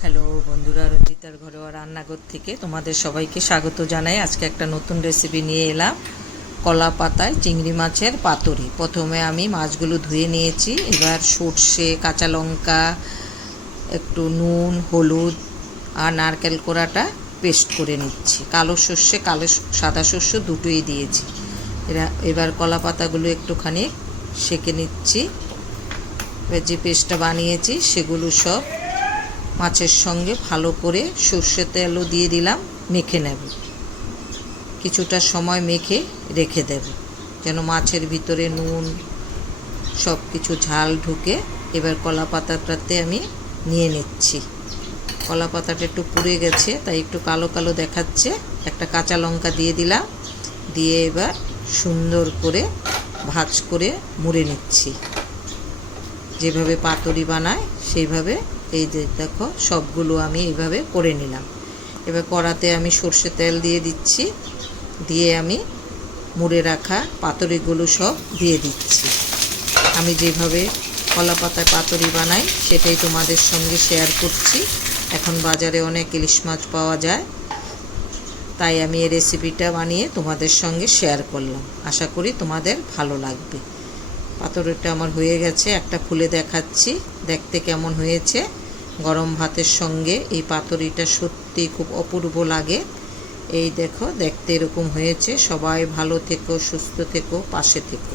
Hello বন্ধুরা, রঞ্জিতার ঘরোয়া রান্নাঘর থেকে তোমাদের সবাইকে স্বাগত জানাই। আজকে একটা নতুন রেসিপি নিয়ে এলাম, কলা পাতায় চিংড়ি মাছের পাতুরি। প্রথমে আমি মাছগুলো ধুয়ে নিয়েছি। এবার সর্ষে, কাঁচা লঙ্কা, একটু নুন, হলুদ আর নারকেল কোড়াটা পেস্ট করে নিচ্ছি। কালো সর্ষে, সাদা সর্ষে দুটোই দিয়েছি। এবার কলা পাতাগুলো একটুখানি সেঁকে নিচ্ছি। এবার যে পেস্টটা বানিয়েছি সেগুলো সব মাছের সঙ্গে ভালো করে সর্ষে তেলও দিয়ে দিলাম, মেখে নেব। কিছুটা সময় মেখে রেখে দেব যেন মাছের ভিতরে নুন সব কিছু ঝাল ঢুকে। এবার কলা পাতাটাতে আমি নিয়ে নিচ্ছি। কলা পাতাটা একটু পুড়ে গেছে, তাই একটু কালো কালো দেখাচ্ছে। একটা কাঁচা লঙ্কা দিয়ে দিলাম, দিয়ে এবার সুন্দর করে ভাঁজ করে মুড়ে নিচ্ছি। যেভাবে পাতুরি বানায় সেইভাবে, এই যে দেখো সবগুলো আমি এইভাবে করে নিলাম। এবার কড়াতে আমি সর্ষে তেল দিয়ে দিচ্ছি, দিয়ে আমি মুড়ে রাখা পাতুরিগুলো সব দিয়ে দিচ্ছি। আমি যেভাবে কলা পাতায় পাতুরি বানাই সেটাই তোমাদের সঙ্গে শেয়ার করছি। এখন বাজারে অনেক ইলিশ মাছ পাওয়া যায়, তাই আমি এই রেসিপিটা বানিয়ে তোমাদের সঙ্গে শেয়ার করলাম। আশা করি তোমাদের ভালো লাগবে। পাতুরিটা আমার হয়ে গেছে, একটা খুলে দেখাচ্ছি দেখতে কেমন হয়েছে। গরম ভাতের সঙ্গে এই পাতুরিটা সত্যি খুব অপূর্ব লাগে। এই দেখো দেখতে এরকম হয়েছে। সবাই ভালো থেকো, সুস্থ থেকো, পাশে থেকো।